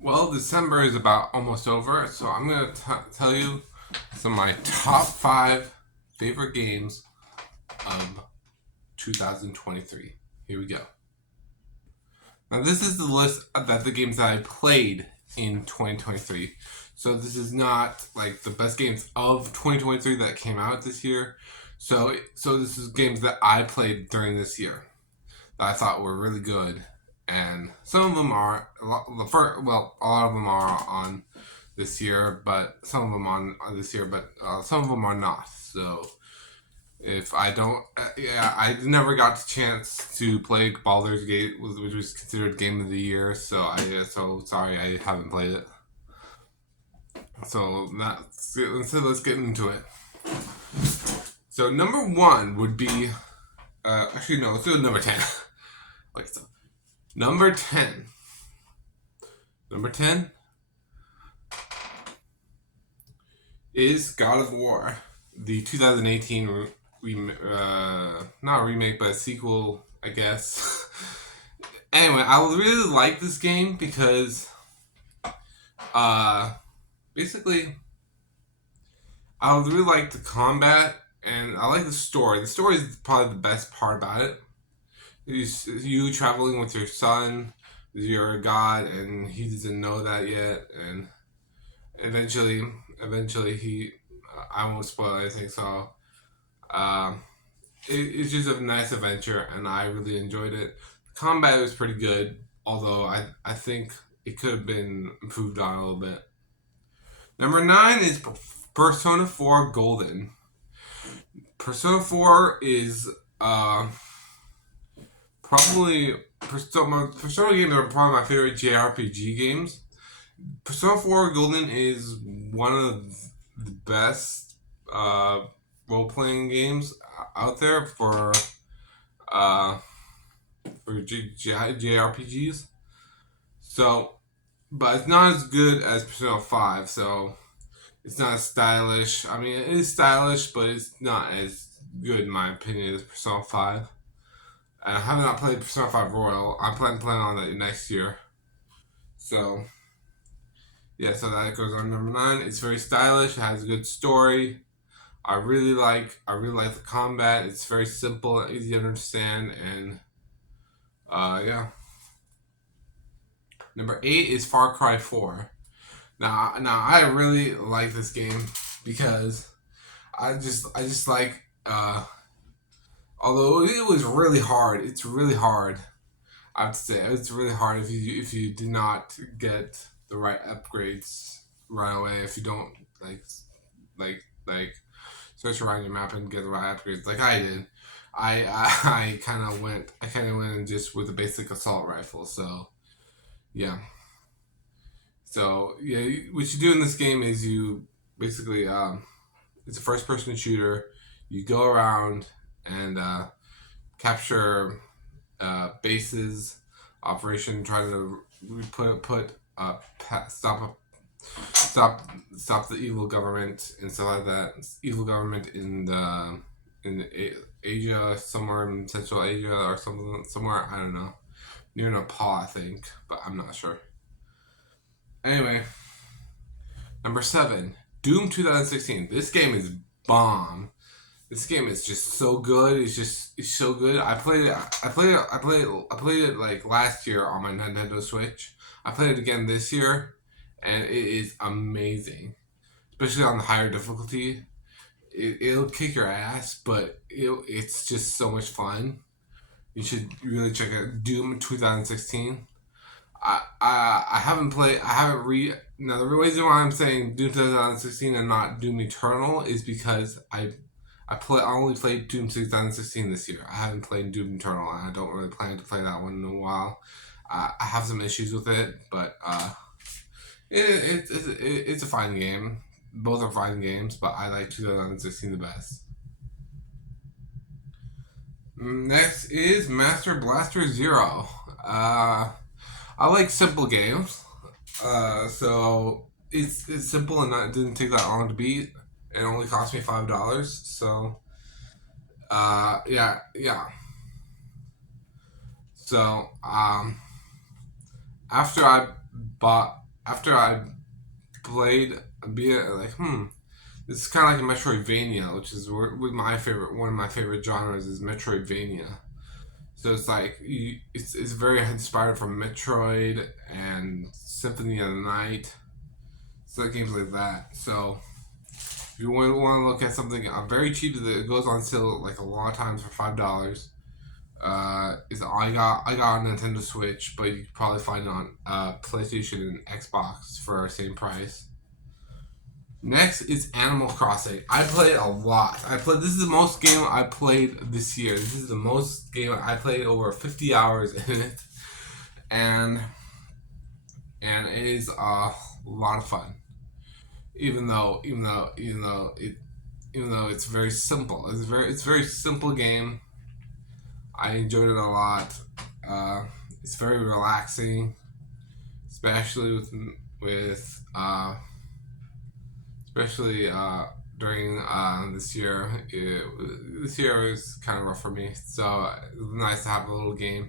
Well, December is about almost over, so I'm going to tell you some of my top five favorite games of 2023. Here we go. Now, this is the list of the games that I played in 2023. So this is not like the best games of 2023 that came out this year. So this is games that I played during this year that I thought were really good, and some of them are a lot of them are on this year, but some of them on this year, but some of them are not. So if I don't, yeah, I never got the chance to play Baldur's Gate, which was considered Game of the Year. So sorry I haven't played it. So let's get into it. So number one would be actually no, let's do number 10. Wait, so number 10. Number 10 is God of War, the 2018 not a remake, but a sequel, I guess. Anyway, I really like this game because, uh, basically, I really like the combat and I like the story. The story is probably the best part about it. You traveling with your son, you're a god, and he doesn't know that yet, and eventually, he. I won't spoil anything, so um, it's just a nice adventure, and I really enjoyed it. The combat was pretty good, although I think it could have been improved on a little bit. Number 9 is Persona 4 Golden. Persona 4 is probably Persona games are probably my favorite JRPG games. Persona 4 Golden is one of the best role playing games out there uh, for JRPGs. So, but it's not as good as Persona 5. So it's not as stylish. I mean, it is stylish, but it's not as good in my opinion as Persona 5. And I have not played Persona 5 Royal. I'm planning on that next year. So yeah, so that goes on number 9. It's very stylish. It has a good story. I really like the combat. It's very simple, easy to understand, and yeah. Number 8 is Far Cry 4. Now I really like this game because I just like although it was really hard. It's really hard. I have to say it's really hard if you do not get the right upgrades right away. If you don't like search around your map and get the right upgrades like I did. I kind of went in just with a basic assault rifle. So yeah. So yeah, what you do in this game is you basically it's a first person shooter. You go around and capture bases, operation, trying to put stop the evil government and stuff like that. Evil government in Asia, somewhere in Central Asia or somewhere I don't know, near Nepal I think, but I'm not sure. Anyway, number 7, Doom 2016. This game is bomb. This game is just so good. It's so good. I played it like last year on my Nintendo Switch. I played it again this year, and it is amazing. Especially on the higher difficulty, it'll kick your ass, but it's just so much fun. You should really check out Doom 2016. I haven't played. I haven't read. Now the reason why I'm saying Doom 2016 and not Doom Eternal is because I only played Doom 2016 this year. I haven't played Doom Eternal, and I don't really plan to play that one in a while. I have some issues with it, but it's a fine game. Both are fine games, but I like 2016 the best. Next is Master Blaster Zero. I like simple games, so it's simple and it didn't take that long to beat. It only cost me $5, so yeah. So after I bought after I played, be it like, this is kind of like a Metroidvania, which is with my favorite. One of my favorite genres is Metroidvania. So it's like it's very inspired from Metroid and Symphony of the Night. So games like that. So if you want to look at something very cheap, that it goes on sale like a lot of times for $5. Is I got a Nintendo Switch, but you can probably find it on PlayStation and Xbox for the same price. Next is Animal Crossing. I play a lot. This is the most game I played this year. This is the most game I played, over 50 hours in it, and it is a lot of fun. Even though it's very simple. It's very simple game. I enjoyed it a lot. It's very relaxing, especially especially during this year. This year was kind of rough for me, so it was nice to have a little game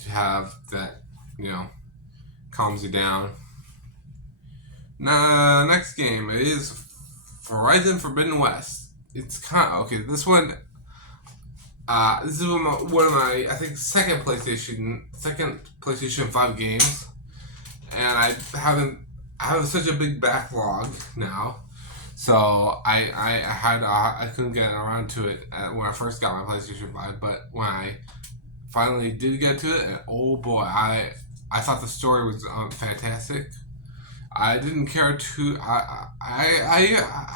to have that, calms you down. Now, next game is Horizon Forbidden West. It's kind of okay. This one, this is one of my I think second PlayStation 5 games, and I have such a big backlog now, so I couldn't get around to it when I first got my PlayStation 5, but when I finally did get to it, and oh boy, I thought the story was fantastic. I didn't care too. I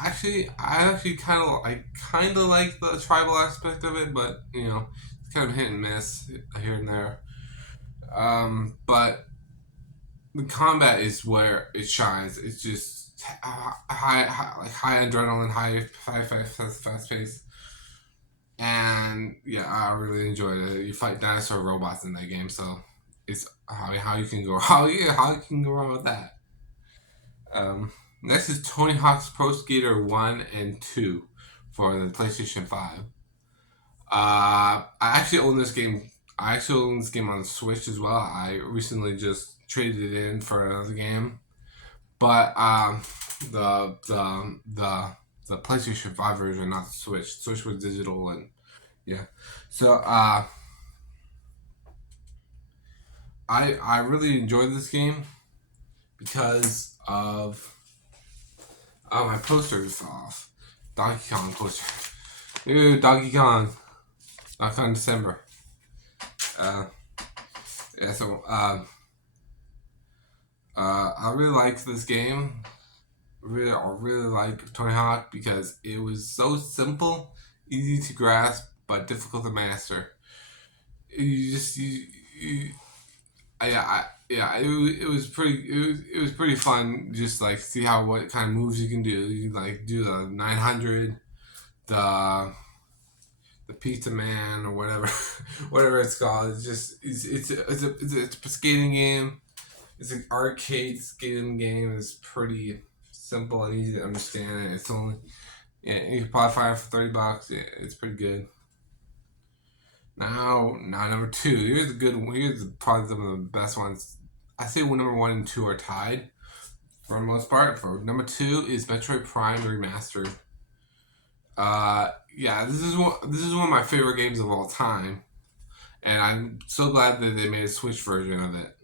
actually kind of like the tribal aspect of it, but it's kind of hit and miss here and there. But the combat is where it shines. It's just high adrenaline, fast pace, and yeah, I really enjoyed it. You fight dinosaur robots in that game, so it's how you can go how you can go wrong with that. Next is Tony Hawk's Pro Skater 1 and 2 for the PlayStation 5. I actually own this game. I actually own this game on the Switch as well. I recently just traded it in for another game, but the the PlayStation 5 version, not the Switch. Switch was digital, and yeah. So I really enjoyed this game because of my poster is off. Donkey Kong poster. Ew, Donkey Kong. Donkey Kong December. Yeah, so I really liked this game. I really like Tony Hawk because it was so simple, easy to grasp, but difficult to master. You just you yeah, it was pretty fun. Just like see what kind of moves you can do. You like do the 900, the Pizza Man or whatever, whatever it's called. It's just it's a skating game. It's an arcade skating game. It's pretty simple and easy to understand. It's only you can probably find it for $30. Yeah, it's pretty good. Now number two. Here's a good one. Here's probably some of the best ones. I say number one and two are tied for the most part. For number two is Metroid Prime Remastered. Yeah, this is one of my favorite games of all time, and I'm so glad that they made a Switch version of it,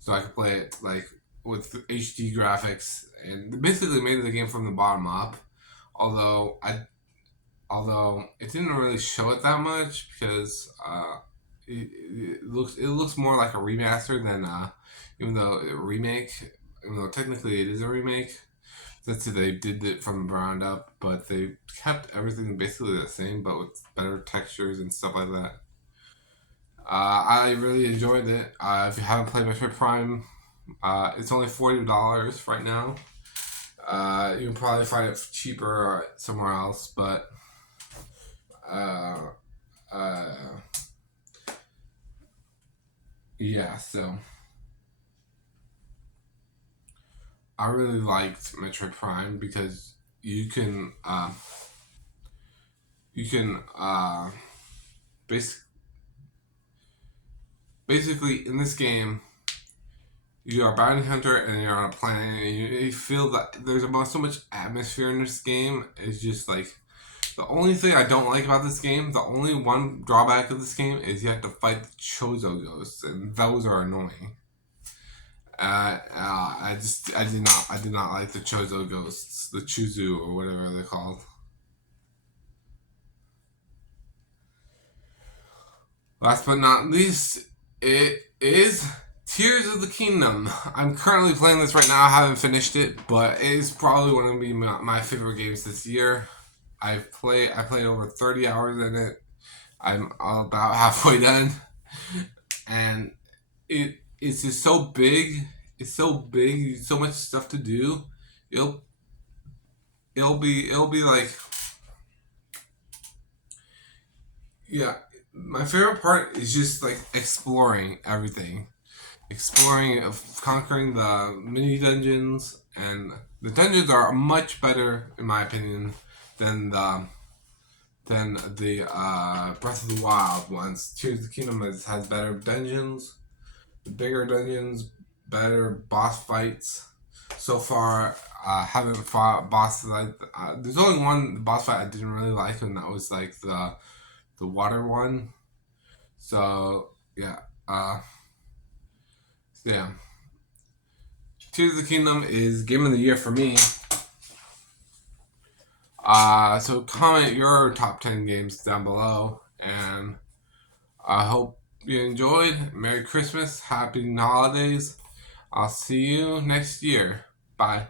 so I could play it like with HD graphics, and basically made the game from the bottom up. Although although it didn't really show it that much because it looks more like a remaster than even though a remake, even though technically it is a remake. That's it. They did it from the ground up, but they kept everything basically the same, but with better textures and stuff like that. I really enjoyed it. If you haven't played Metroid Prime, it's only $40 right now. You can probably find it cheaper somewhere else, but uh, uh, yeah. So I really liked Metroid Prime because you can basic, basically in this game You are a bounty hunter and you're on a planet, and you feel that there's about so much atmosphere in this game. It's just like the only thing I don't like about this game, the only one drawback of this game is you have to fight the Chozo ghosts, and those are annoying. I did not like the Chozo ghosts, the Chuzu or whatever they're called. Last but not least, it is Tears of the Kingdom. I'm currently playing this right now. I haven't finished it, but it is probably one of my favorite games this year. I played over 30 hours in it. I'm about halfway done, and it's just so big. It's so big. So much stuff to do. It'll it'll be like, yeah. My favorite part is just like exploring everything, exploring of conquering the mini dungeons, and the dungeons are much better in my opinion than the Breath of the Wild ones. Tears of the Kingdom has better dungeons, bigger dungeons, better boss fights. So far, haven't fought bosses like. There's only one boss fight I didn't really like, and that was like the water one. So yeah, yeah. Tears of the Kingdom is game of the year for me. So comment your top 10 games down below, and I hope you enjoyed. Merry Christmas, Happy Holidays. I'll see you next year. Bye.